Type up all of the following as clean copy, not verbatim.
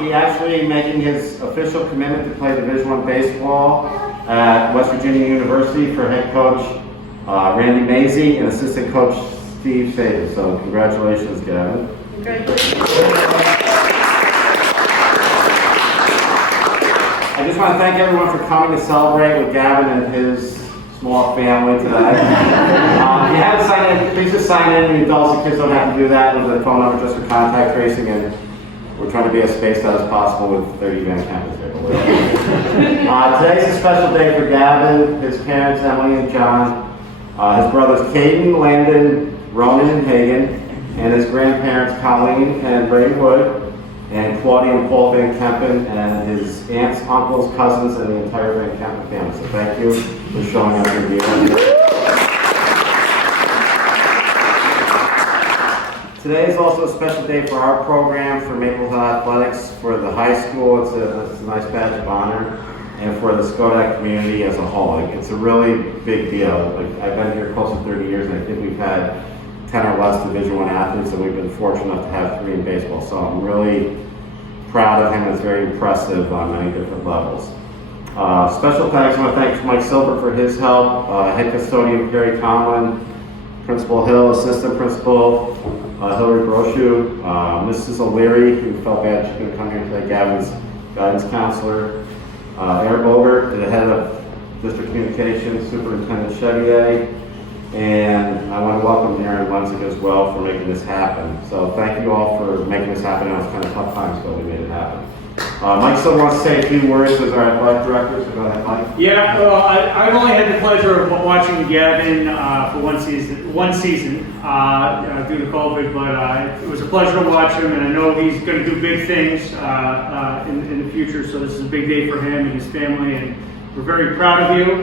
He actually making his official commitment to play Division I baseball at West Virginia University for head coach Randy Mazie and assistant coach Steve Sater. So congratulations, Gavin. Congratulations. I just want to thank everyone for coming to celebrate with Gavin and his small family today. If you haven't signed in, please just sign in. The adults and kids don't have to do that. There's a phone number just for contact tracing, and we're trying to be as spaced out as possible with 30 Van Campus here. Today's a special day for Gavin, his parents, Emily and John, his brothers Caden, Landon, Ronan, and Hagan, and his grandparents Colleen and Ray Wood, and Claudia and Paul Van Kempen, and his aunts, uncles, cousins, and the entire Van Kempen family. So thank you for showing up here. Today is also a special day for our program, for Maple Hill Athletics, for the high school. It's a nice badge of honor, and for the Skodak community as a whole. It's a really big deal. I've been here close to 30 years, and I think we've had 10 or less Division I athletes, and we've been fortunate enough to have 3 in baseball. So I'm really proud of him. It's very impressive on many different levels. Special thanks, I want to thank Mike Silver for his help, head custodian Perry Conlon, Principal Hill, assistant principal Hillary Brochu, Mrs. O'Leary, who felt bad she couldn't come here today, Gavin's guidance counselor, Eric Boger, the head of district communications, Superintendent Chevier, and I want to welcome Aaron Lenzik as well for making this happen. So thank you all for making this happen. It was kind of tough times, but we made it happen. Mike still wants to say a few words as our athletic director, so go ahead, Mike. Yeah, well, I've only had the pleasure of watching Gavin for one season due to COVID, but it was a pleasure to watch him, and I know he's going to do big things in the future. So this is a big day for him and his family, and we're very proud of you.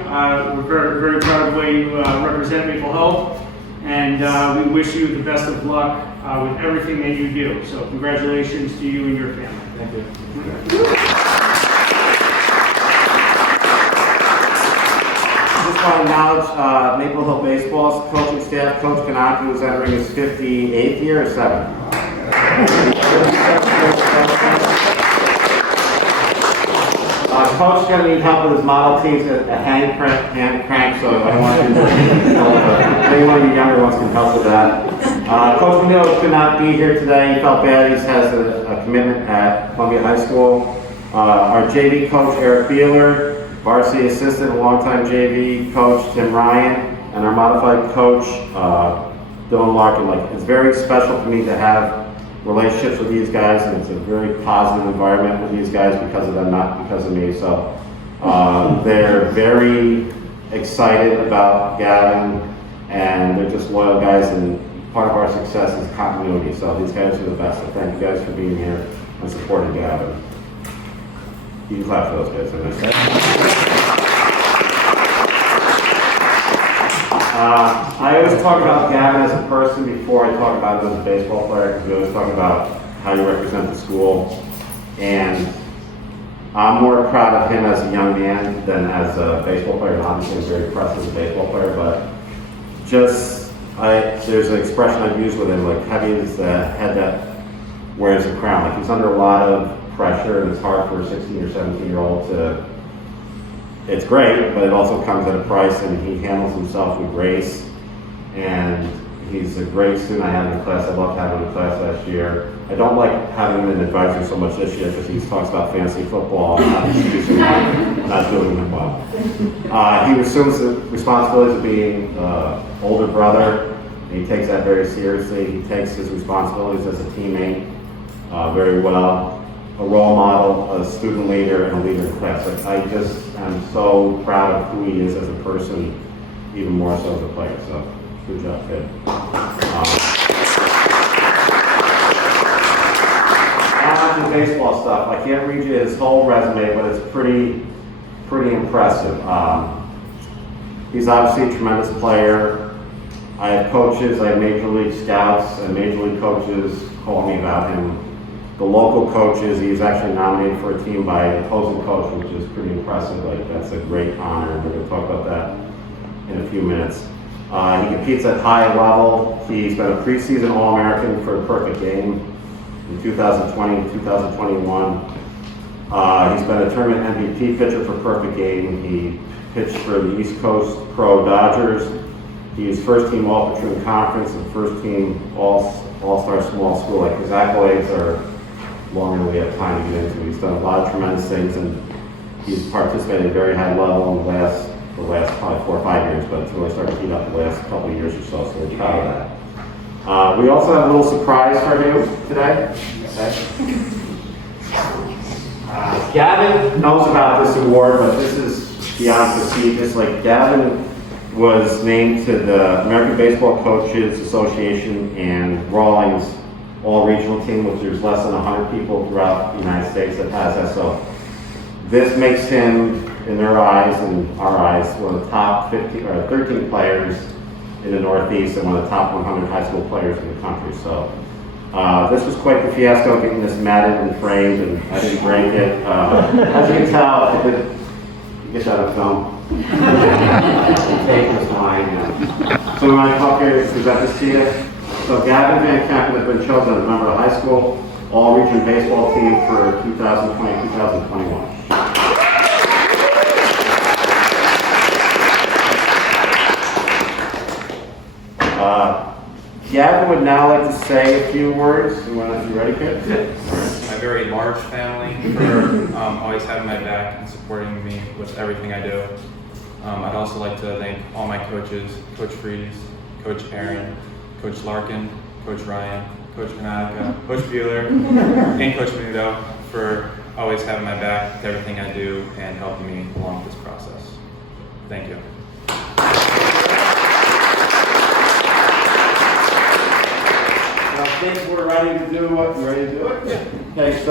We're very, very proud of the way you represent Maple Hill, and we wish you the best of luck with everything that you do. So congratulations to you and your family. Thank you. I just want to acknowledge Maple Hill Baseball's coaching staff. Coach Kanaki was entering his 58th year or 7th. Coach is going to need help with his model teams at hand crank, so I don't want you to any one of you younger ones can help with that. Coach Manillo could not be here today. He felt bad. He has a commitment at Columbia High School. Our JV coach, Eric Beeler, varsity assistant, longtime JV coach, Tim Ryan, and our modified coach, Dylan Larkin. It's very special for me to have relationships with these guys, and it's a very positive environment with these guys because of them, not because of me. So they're very excited about Gavin, and they're just loyal guys, and part of our success is continuity. So these guys are the best. So thank you guys for being here and supporting Gavin. You can clap for those guys. I always talk about Gavin as a person before I talk about him as a baseball player, because we always talk about how you represent the school. And I'm more proud of him as a young man than as a baseball player. And obviously, he's very impressive as a baseball player, but there's an expression I've used with him, heavy is the head that wears a crown. He's under a lot of pressure, and it's hard for a 16 or 17-year-old to. It's great, but it also comes at a price, and he handles himself with grace. And he's a great student I had in class. I loved having him in class last year. I don't like having him in advisory so much this year because he talks about fantasy football and not doing it well. He assumes the responsibilities of being an older brother, and he takes that very seriously. He takes his responsibilities as a teammate very well. A role model, a student leader, and a leader in class. I just am so proud of who he is as a person, even more so as a player. So, good job, kid. On to baseball stuff. I can't read you his whole resume, but it's pretty impressive. He's obviously a tremendous player. I have coaches, I have major league scouts and major league coaches call me about him. The local coaches, he's actually nominated for a team by an opposing coach, which is pretty impressive. That's a great honor, and we're going to talk about that in a few minutes. He competes at high level. He's been a preseason All-American for a perfect game. in 2020 and 2021. He's been a tournament MVP pitcher for Perfect Game. He pitched for the East Coast Pro Dodgers. He's first team All-Platoon Conference and first team All-Star Small School. Like, his accolades are longer than we have time to get into. He's done a lot of tremendous things, and he's participated at a very high level in the last probably 4 or 5 years, but it's really started to heat up the last couple of years or so we're proud of that. We also have a little surprise for you today. Okay. Gavin knows about this award, but this is beyond prestigious. Like, Gavin was named to the American Baseball Coaches Association and Rawlings All-Regional Team, which there's less than 100 people throughout the United States that has that. So this makes him, in their eyes and our eyes, one of the top 13 players in the Northeast and one of the top 100 high school players in the country. So this was quite the fiasco, getting this matted and framed, and I didn't break it. As you can tell, you get that on film. Tape was mine. So we want to come up here and present this to you. So Gavin Van Kempen has been chosen as a member of the high school all-region baseball team for 2020-2021. Gavin would now like to say a few words. You ready, kid? My very large family for always having my back and supporting me with everything I do. I'd also like to thank all my coaches, Coach Freeze, Coach Aaron, Coach Larkin, Coach Ryan, Coach Kanatka, Coach Bueller, and Coach Menudo for always having my back with everything I do and helping me along this process. Thank you. I think we're ready to do what? You ready to do it? Okay, so